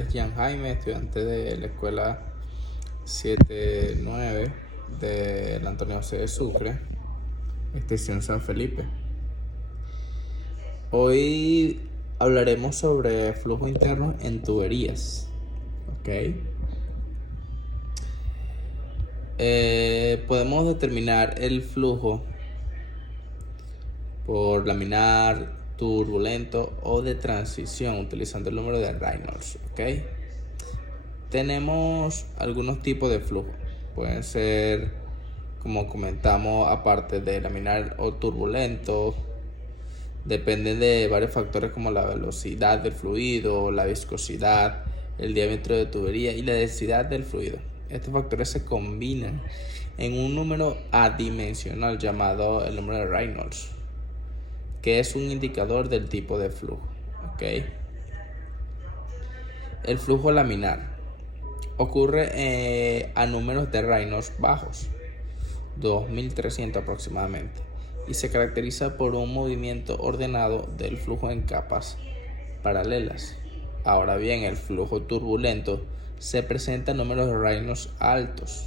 nombre es Jan Jaime, estudiante de la escuela 79 del Antonio José de Sucre, extensión San Felipe. Hoy hablaremos sobre flujo interno en tuberías. Podemos determinar el flujo por laminar, turbulento o de transición utilizando el número de Reynolds. Tenemos algunos tipos de flujo. Pueden ser, como comentamos, aparte de laminar o turbulento, dependen de varios factores como la velocidad del fluido, la viscosidad, el diámetro de tubería y la densidad del fluido. Estos factores se combinan en un número adimensional llamado el número de Reynolds, que es un indicador del tipo de flujo. El flujo laminar ocurre a números de Reynolds bajos, 2300 aproximadamente, y se caracteriza por un movimiento ordenado del flujo en capas paralelas. Ahora bien, el flujo turbulento se presenta en números de Reynolds altos,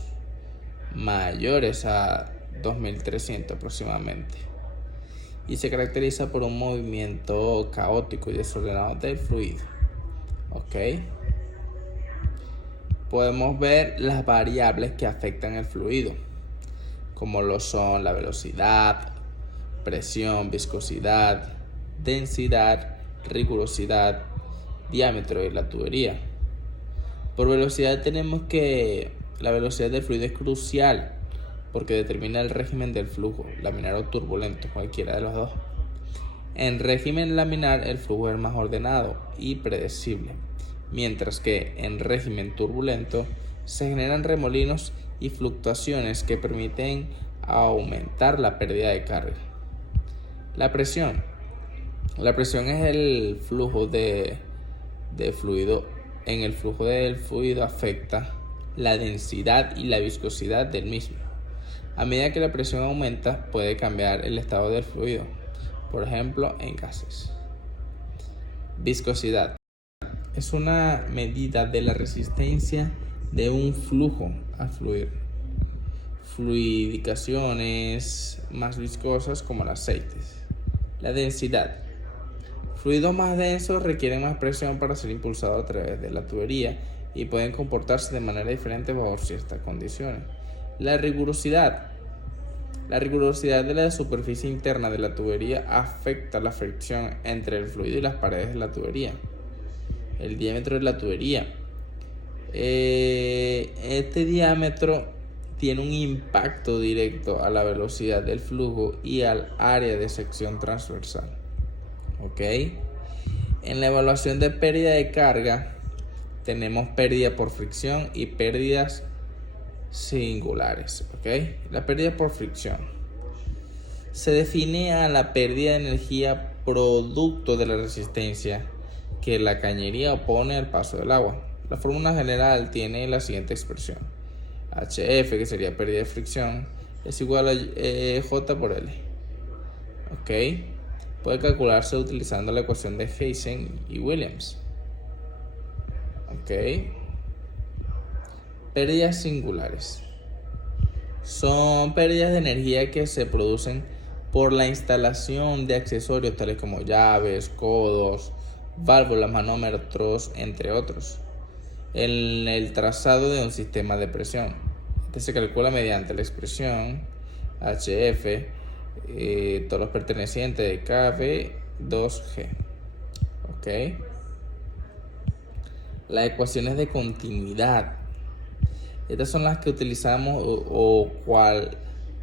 mayores a 2300 aproximadamente, y se caracteriza por un movimiento caótico y desordenado del fluido. Podemos ver las variables que afectan el fluido, como lo son la velocidad, presión, viscosidad, densidad, rigurosidad, diámetro de la tubería. Por velocidad tenemos que la velocidad del fluido es crucial porque determina el régimen del flujo, laminar o turbulento, cualquiera de los dos. En régimen laminar el flujo es más ordenado y predecible, mientras que en régimen turbulento se generan remolinos y fluctuaciones que permiten aumentar la pérdida de carga. La presión es el flujo de fluido. En el flujo del fluido afecta la densidad y la viscosidad del mismo. A medida que la presión aumenta, puede cambiar el estado del fluido, por ejemplo, en gases. Viscosidad es una medida de la resistencia de un flujo a fluir. Fluidificaciones más viscosas como el aceite. La densidad. Fluidos más densos requieren más presión para ser impulsados a través de la tubería y pueden comportarse de manera diferente bajo ciertas condiciones. La rigurosidad. La rigurosidad de la superficie interna de la tubería afecta la fricción entre el fluido y las paredes de la tubería. El diámetro de la tubería. Este diámetro tiene un impacto directo a la velocidad del flujo y al área de sección transversal. En la evaluación de pérdida de carga tenemos pérdida por fricción y pérdidas singulares. La pérdida por fricción se define a la pérdida de energía producto de la resistencia que la cañería opone al paso del agua. La fórmula general tiene la siguiente expresión: HF, que sería pérdida de fricción, es igual a J por L. Puede calcularse utilizando la ecuación de Heysen y Williams. Pérdidas singulares son pérdidas de energía que se producen por la instalación de accesorios tales como llaves, codos, válvulas, manómetros, entre otros, en el trazado de un sistema de presión. Este se calcula mediante la expresión HF, todos los pertenecientes de KB2G. Las ecuaciones de continuidad. Estas son las que utilizamos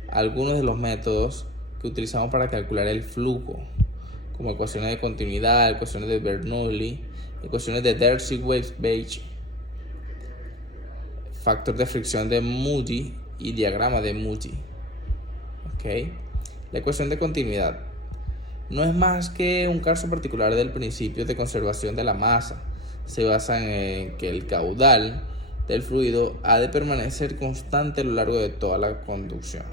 algunos de los métodos que utilizamos para calcular el flujo, como ecuaciones de continuidad, ecuaciones de Bernoulli, ecuaciones de Darcy-Weisbach, factor de fricción de Moody y diagrama de Moody. La ecuación de continuidad no es más que un caso particular del principio de conservación de la masa. Se basa en que el caudal del fluido ha de permanecer constante a lo largo de toda la conducción.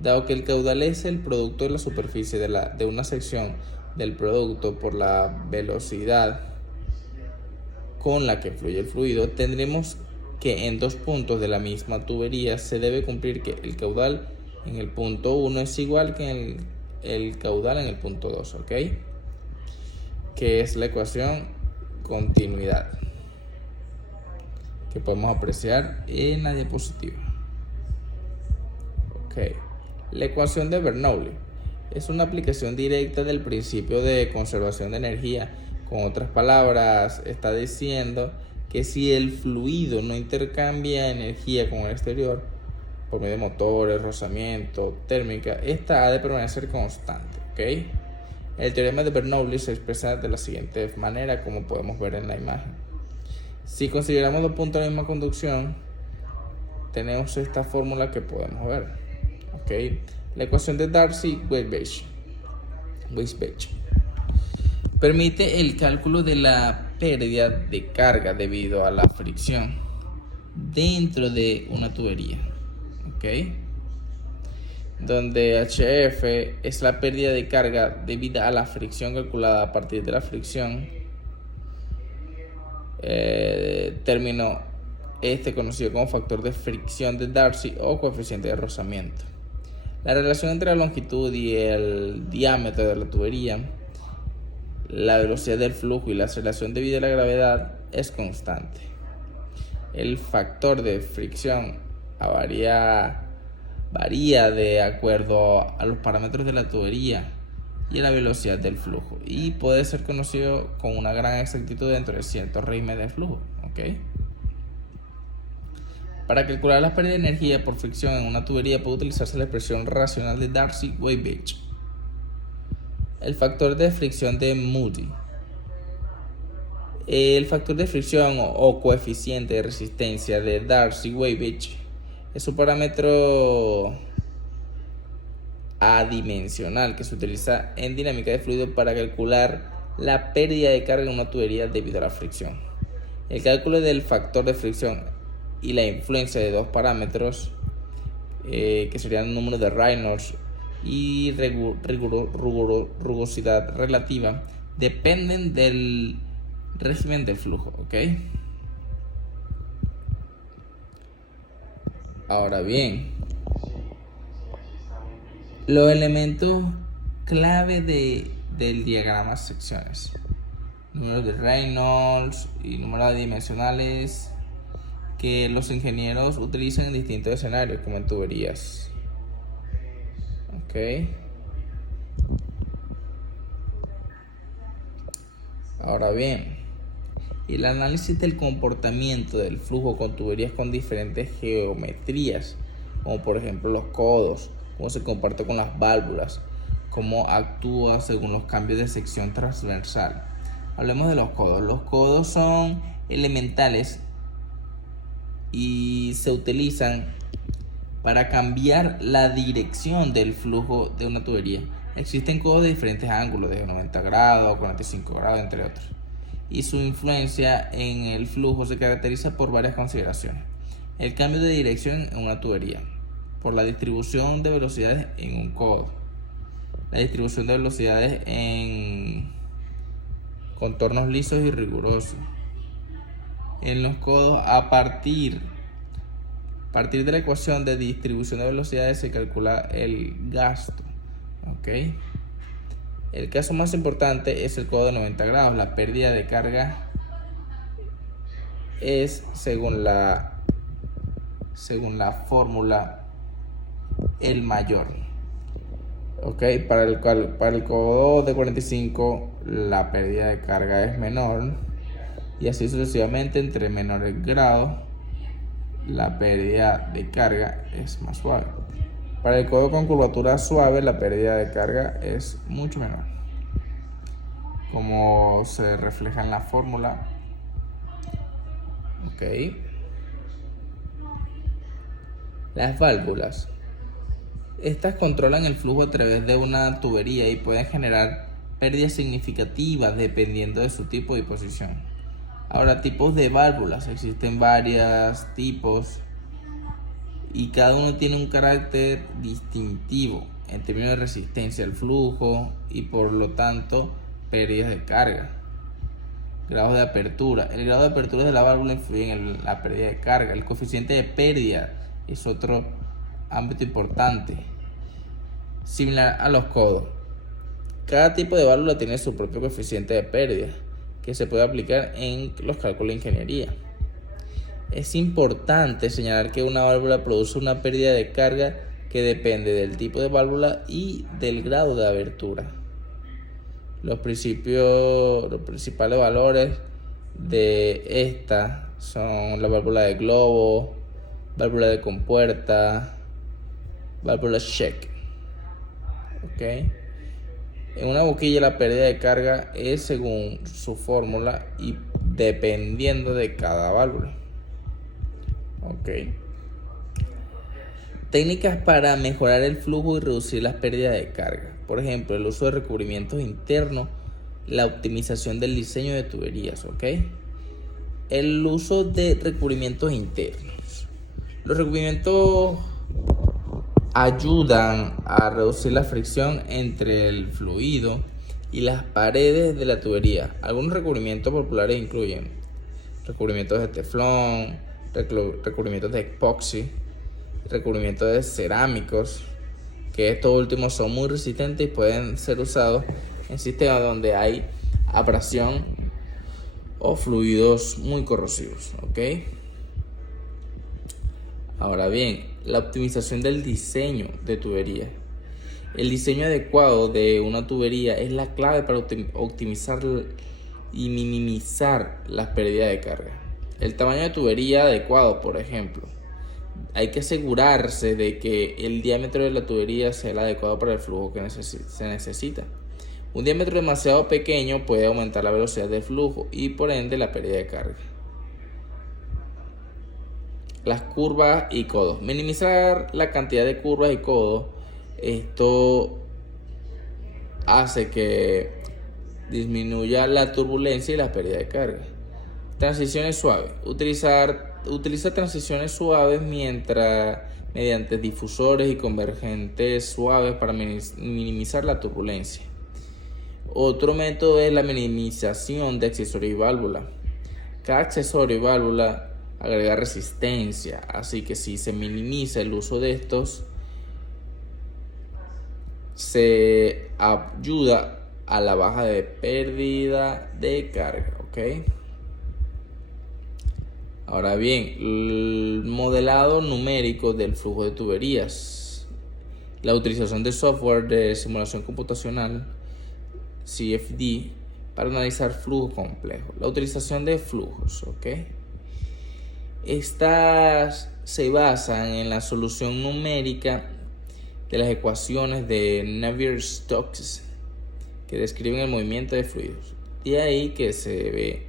Dado que el caudal es el producto de la superficie de una sección del producto por la velocidad con la que fluye el fluido, tendremos que en dos puntos de la misma tubería se debe cumplir que el caudal en el punto 1 es igual que el caudal en el punto 2, ¿ok? Que es la ecuación continuidad que podemos apreciar en la diapositiva. Ok, la ecuación de Bernoulli es una aplicación directa del principio de conservación de energía. Con otras palabras, está diciendo que si el fluido no intercambia energía con el exterior por medio de motores, rozamiento, térmica, esta ha de permanecer constante, ¿ok? El teorema de Bernoulli se expresa de la siguiente manera, como podemos ver en la imagen. Si consideramos dos puntos de la misma conducción, tenemos esta fórmula que podemos ver, ¿ok? La ecuación de Darcy-Weisbach permite el cálculo de la pérdida de carga debido a la fricción dentro de una tubería, ¿ok? Donde HF es la pérdida de carga debida a la fricción calculada a partir de la fricción, término conocido como factor de fricción de Darcy o coeficiente de rozamiento. La relación entre la longitud y el diámetro de la tubería, la velocidad del flujo y la aceleración debido a la gravedad es constante. El factor de fricción varía de acuerdo a los parámetros de la tubería y a la velocidad del flujo, y puede ser conocido con una gran exactitud dentro de ciertos regímenes de flujo, ¿ok? Para calcular la pérdida de energía por fricción en una tubería puede utilizarse la expresión racional de Darcy-Weisbach. El factor de fricción de Moody. El factor de fricción o coeficiente de resistencia de Darcy-Weisbach es un parámetro adimensional que se utiliza en dinámica de fluido para calcular la pérdida de carga en una tubería debido a la fricción. El cálculo del factor de fricción y la influencia de dos parámetros, que serían el número de Reynolds y rugosidad relativa, dependen del régimen del flujo, ¿ok? Ahora bien, los elementos clave del diagrama secciones: número de Reynolds y números adimensionales que los ingenieros utilizan en distintos escenarios, como en tuberías. Ok. Ahora bien, el análisis del comportamiento del flujo con tuberías con diferentes geometrías, como por ejemplo los codos, cómo se comparte con las válvulas, cómo actúa según los cambios de sección transversal. Hablemos de los codos. Los codos son elementales y se utilizan para cambiar la dirección del flujo de una tubería. Existen codos de diferentes ángulos, de 90 grados, 45 grados, entre otros, y su influencia en el flujo se caracteriza por varias consideraciones. El cambio de dirección en una tubería, por la distribución de velocidades en un codo, la distribución de velocidades en contornos lisos y rigurosos. En los codos, a partir de la ecuación de distribución de velocidades se calcula el gasto, ¿ok? El caso más importante es el codo de 90 grados. La pérdida de carga es, según la fórmula, el mayor, ¿ok? Para el codo de 45 la pérdida de carga es menor, y así sucesivamente. Entre menores grados la pérdida de carga es más suave. Para el codo con curvatura suave la pérdida de carga es mucho menor, como se refleja en la fórmula. Ok. Las válvulas. Estas controlan el flujo a través de una tubería y pueden generar pérdidas significativas dependiendo de su tipo y posición. Ahora, tipos de válvulas. Existen varios tipos y cada uno tiene un carácter distintivo en términos de resistencia al flujo y por lo tanto pérdidas de carga. Grados de apertura. El grado de apertura de la válvula influye en la pérdida de carga. El coeficiente de pérdida es otro ámbito importante. Similar a los codos. Cada tipo de válvula tiene su propio coeficiente de pérdida, que se puede aplicar en los cálculos de ingeniería. Es importante señalar que una válvula produce una pérdida de carga que depende del tipo de válvula y del grado de abertura. Los principales valores de esta son la válvula de globo, válvula de compuerta, válvula check. ¿Okay? En una boquilla la pérdida de carga es según su fórmula y dependiendo de cada válvula. ¿Okay? Técnicas para mejorar el flujo y reducir las pérdidas de carga. Por ejemplo, el uso de recubrimientos internos, la optimización del diseño de tuberías. ¿Okay? El uso de recubrimientos internos. Los recubrimientos ayudan a reducir la fricción entre el fluido y las paredes de la tubería. Algunos recubrimientos populares incluyen recubrimientos de teflón, recubrimientos de epoxi, recubrimientos de cerámicos, que estos últimos son muy resistentes y pueden ser usados en sistemas donde hay abrasión o fluidos muy corrosivos. ¿Okay? Ahora bien, la optimización del diseño de tubería. El diseño adecuado de una tubería es la clave para optimizar y minimizar las pérdidas de carga. El tamaño de tubería adecuado, por ejemplo. Hay que asegurarse de que el diámetro de la tubería sea el adecuado para el flujo que se necesita. Un diámetro demasiado pequeño puede aumentar la velocidad de flujo y por ende la pérdida de carga. Las curvas y codos. Minimizar la cantidad de curvas y codos. Esto hace que disminuya la turbulencia y la pérdida de carga. Transiciones suaves. Utiliza transiciones suaves mediante difusores y convergentes suaves para minimizar la turbulencia. Otro método es la minimización de accesorios y válvula. Cada accesorio y válvula agrega resistencia, así que si se minimiza el uso de estos, se ayuda a la baja de pérdida de carga. ¿Okay? Ahora bien, el modelado numérico del flujo de tuberías. La utilización de software de simulación computacional, CFD, para analizar flujos complejos. La utilización de flujos. ¿Okay? Estas se basan en la solución numérica de las ecuaciones de Navier-Stokes que describen el movimiento de fluidos. De ahí que se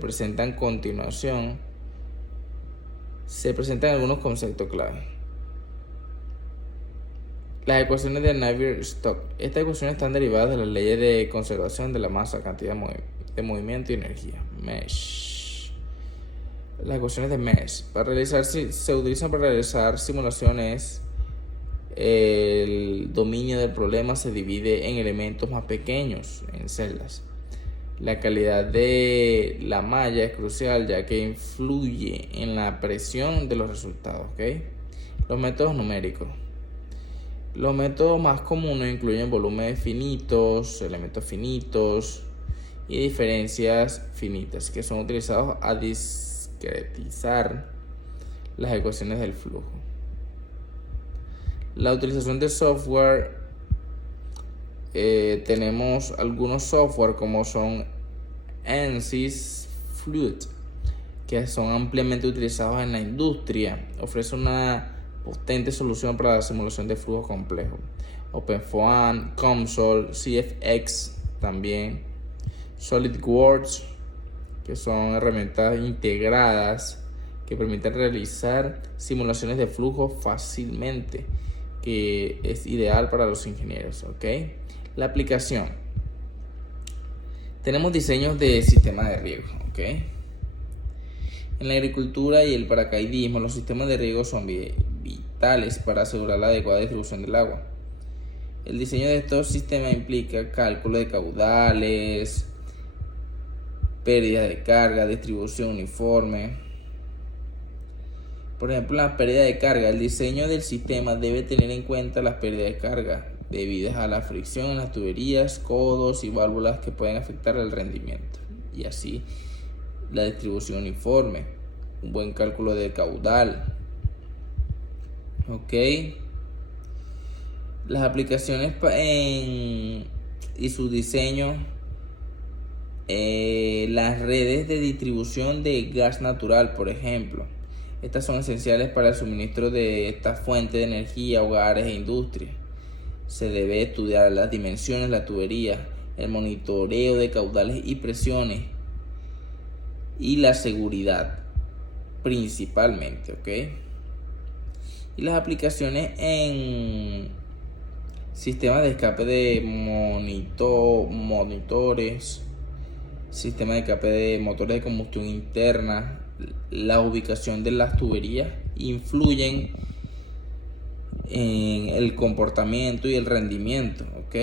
presentan a continuación. Se presentan algunos conceptos clave. Las ecuaciones de Navier-Stokes. Estas ecuaciones están derivadas de las leyes de conservación de la masa, cantidad de movimiento y energía. Mesh. Las ecuaciones de Mesh se utilizan para realizar simulaciones. El dominio del problema se divide en elementos más pequeños, en celdas. La calidad de la malla es crucial ya que influye en la presión de los resultados. ¿Okay? Los métodos numéricos. Los métodos más comunes incluyen volúmenes finitos, elementos finitos y diferencias finitas que son utilizados a discretizar las ecuaciones del flujo. La utilización de software. Tenemos algunos software como son ANSYS Fluid, que son ampliamente utilizados en la industria. Ofrece una potente solución para la simulación de flujo complejo. OpenFOAM, COMSOL, CFX también. SolidWorks, que son herramientas integradas que permiten realizar simulaciones de flujo fácilmente, que es ideal para los ingenieros. ¿Okay? La aplicación. Tenemos diseños de sistemas de riego. ¿Okay? En la agricultura y el paracaidismo, los sistemas de riego son vitales para asegurar la adecuada distribución del agua. El diseño de estos sistemas implica cálculo de caudales, pérdida de carga, distribución uniforme. Por ejemplo, la pérdida de carga, el diseño del sistema debe tener en cuenta las pérdidas de carga debidas a la fricción en las tuberías, codos y válvulas que pueden afectar el rendimiento. Y así, la distribución uniforme, un buen cálculo de caudal. Ok. Las aplicaciones y su diseño, las redes de distribución de gas natural, por ejemplo. Estas son esenciales para el suministro de esta fuente de energía a hogares e industrias. Se debe estudiar las dimensiones de la tubería, el monitoreo de caudales y presiones y la seguridad principalmente, ¿ok? Y las aplicaciones en sistemas de escape de monitores, sistema de escape de motores de combustión interna, la ubicación de las tuberías influyen en el comportamiento y el rendimiento, ¿ok?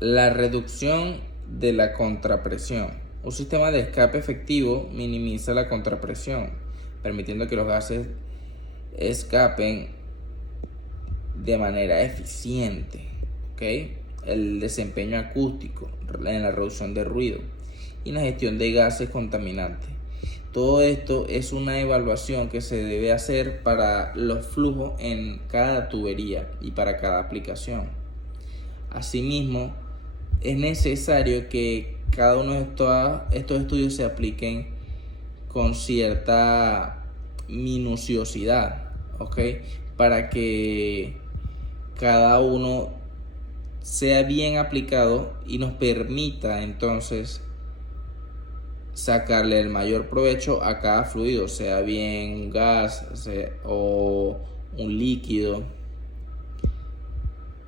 La reducción de la contrapresión. Un sistema de escape efectivo minimiza la contrapresión, permitiendo que los gases escapen de manera eficiente, ¿ok? El desempeño acústico en la reducción de ruido y la gestión de gases contaminantes. Todo esto es una evaluación que se debe hacer para los flujos en cada tubería y para cada aplicación. Asimismo, es necesario que cada uno de estos estudios se apliquen con cierta minuciosidad, ¿ok? Para que cada uno sea bien aplicado y nos permita entonces sacarle el mayor provecho a cada fluido, sea bien un gas o un líquido,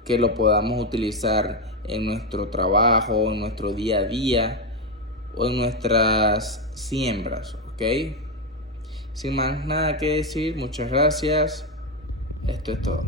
que lo podamos utilizar en nuestro trabajo, en nuestro día a día o en nuestras siembras, ¿ok? Sin más nada que decir, muchas gracias. Esto es todo.